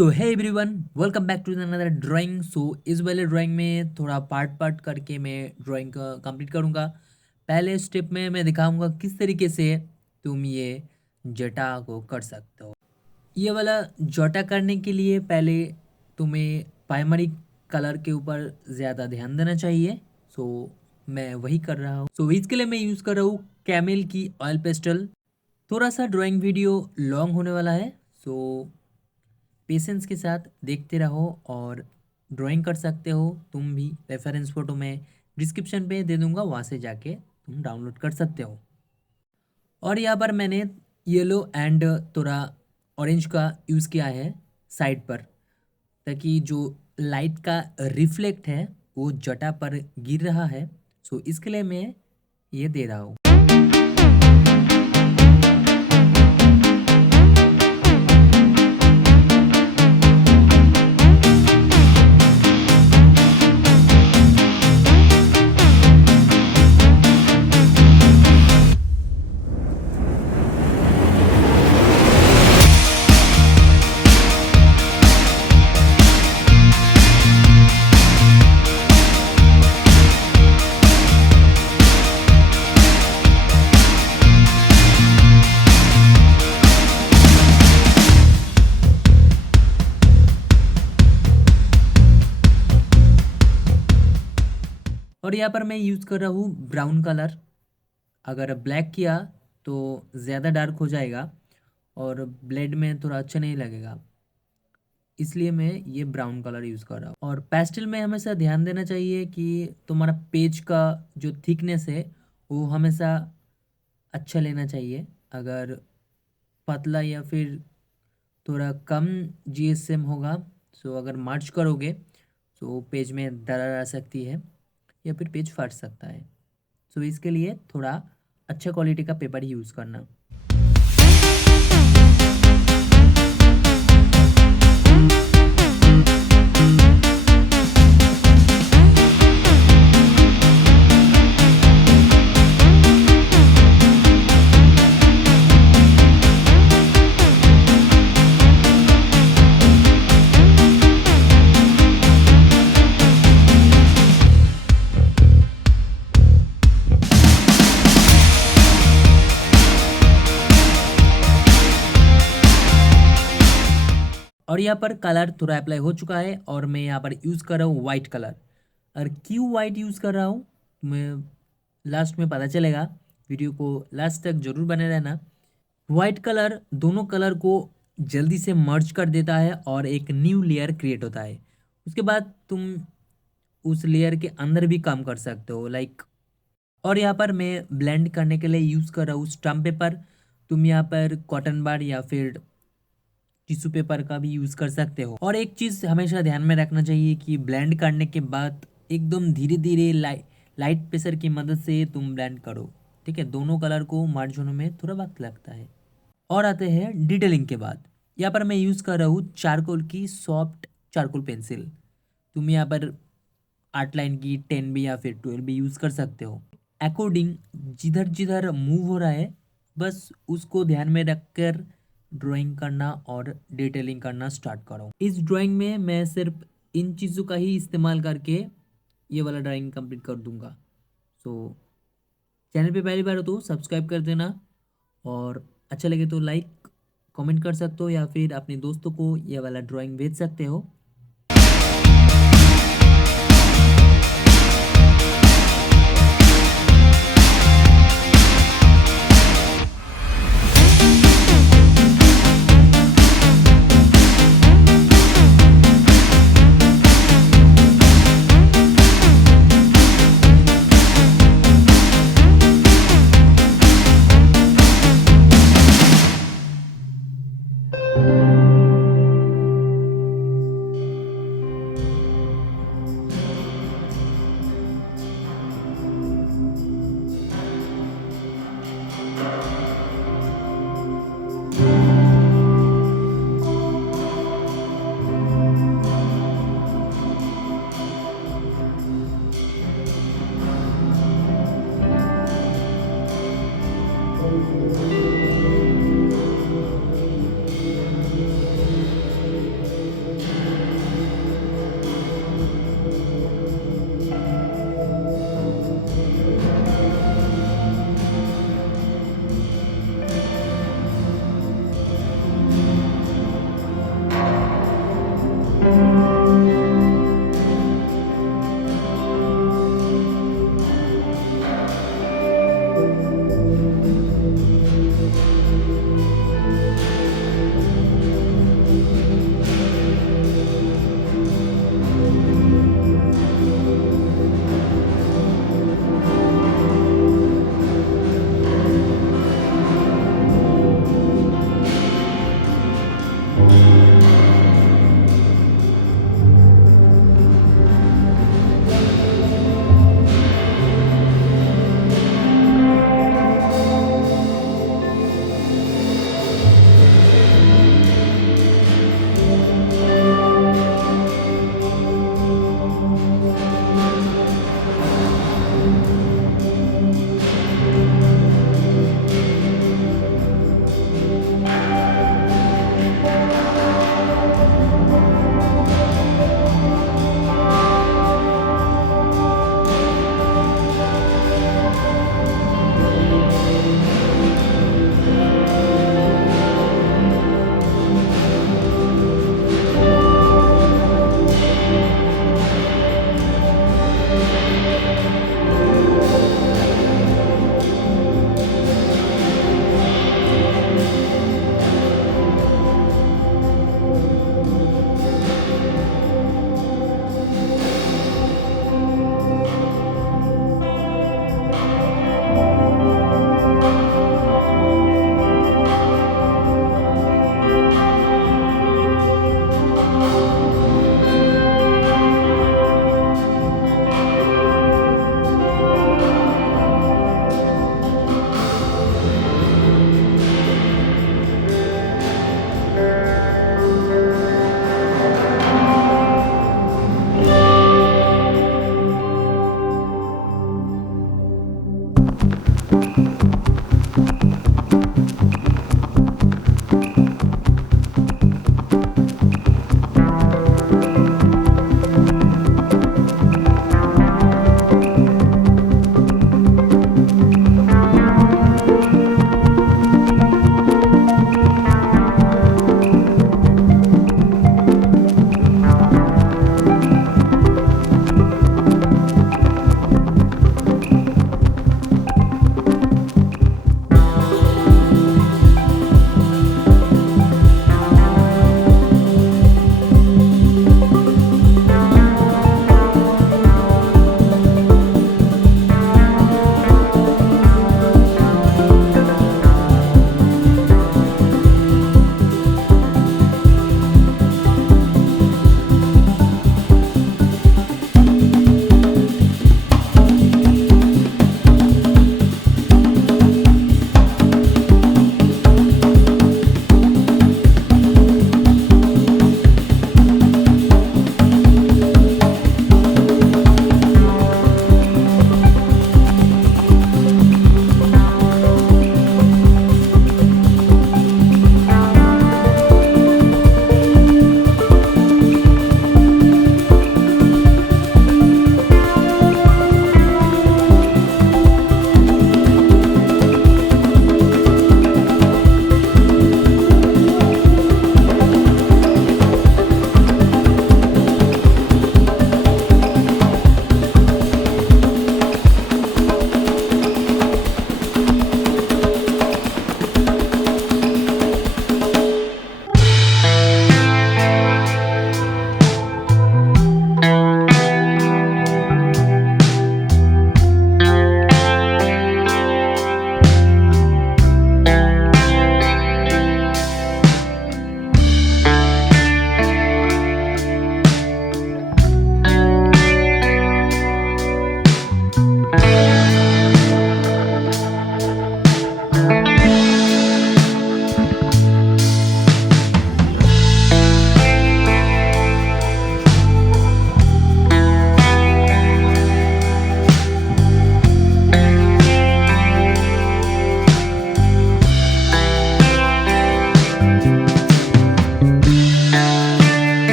So hey everyone, welcome back to another drawing. इस वाले drawing में थोड़ा पार्ट पार्ट करके मैं ड्राइंग का कंप्लीट करूँगा। पहले स्टेप में मैं दिखाऊंगा किस तरीके से तुम ये जटा को कर सकते हो। ये वाला जटा करने के लिए पहले तुम्हें प्राइमरी कलर के ऊपर ज़्यादा ध्यान देना चाहिए। सो मैं वही कर रहा हूँ। इसके लिए मैं यूज़ कर रहा हूँ कैमल की ऑयल पेस्टल। थोड़ा सा ड्राइंग वीडियो लॉन्ग होने वाला है, सो पेशेंस के साथ देखते रहो और ड्राइंग कर सकते हो। तुम भी रेफरेंस फ़ोटो मैं डिस्क्रिप्शन पे दे दूंगा, वहाँ से जाके तुम डाउनलोड कर सकते हो। और यहाँ पर मैंने येलो एंड थोड़ा ऑरेंज का यूज़ किया है साइड पर, ताकि जो लाइट का रिफ्लेक्ट है वो जटा पर गिर रहा है। इसके लिए मैं ये दे रहा हूँ। और यहाँ पर मैं यूज़ कर रहा हूँ ब्राउन कलर। अगर ब्लैक किया तो ज़्यादा डार्क हो जाएगा और ब्लेड में थोड़ा अच्छा नहीं लगेगा, इसलिए मैं ये ब्राउन कलर यूज़ कर रहा हूँ। और पेस्टल में हमेशा ध्यान देना चाहिए कि तुम्हारा पेज का जो थिकनेस है वो हमेशा अच्छा लेना चाहिए। अगर पतला या फिर थोड़ा कम जीएसएम होगा, अगर मर्ज करोगे तो पेज में दरार आ सकती है या फिर पेज फट सकता है। इसके लिए थोड़ा अच्छा क्वालिटी का पेपर ही यूज़ करना। और यहाँ पर कलर थोड़ा अप्लाई हो चुका है और मैं यहाँ पर यूज़ कर रहा हूँ वाइट कलर। और क्यों वाइट यूज़ कर रहा हूँ मैं लास्ट में पता चलेगा, वीडियो को लास्ट तक ज़रूर बने रहना। वाइट कलर दोनों कलर को जल्दी से मर्ज कर देता है और एक न्यू लेयर क्रिएट होता है। उसके बाद तुम उस लेयर के अंदर भी काम कर सकते हो लाइक। और यहाँ पर मैं ब्लेंड करने के लिए यूज़ कर रहा हूँ स्टम्प पेपर। तुम यहाँ पर कॉटन बाड या फिर टिश्यू पेपर का भी यूज़ कर सकते हो। और एक चीज़ हमेशा ध्यान में रखना चाहिए कि ब्लेंड करने के बाद एकदम धीरे धीरे लाइट प्रेशर की मदद से तुम ब्लेंड करो, ठीक है। दोनों कलर को मर्ज होने में थोड़ा वक्त लगता है। और आते हैं डिटेलिंग के बाद। यहाँ पर मैं यूज़ कर रहा हूँ चारकोल की सॉफ्ट चारकोल पेंसिल। तुम यहाँ पर 8 लाइन की 10 भी या फिर 12 भी यूज़ कर सकते हो। अकॉर्डिंग जिधर जिधर मूव हो रहा है बस उसको ध्यान में रखकर ड्राइंग करना और डिटेलिंग करना स्टार्ट करो। इस ड्राइंग में मैं सिर्फ इन चीज़ों का ही इस्तेमाल करके ये वाला ड्राइंग कंप्लीट कर दूंगा। चैनल पे पहली बार हो तो सब्सक्राइब कर देना और अच्छा लगे तो लाइक कमेंट कर सकते हो या फिर अपने दोस्तों को ये वाला ड्राइंग भेज सकते हो।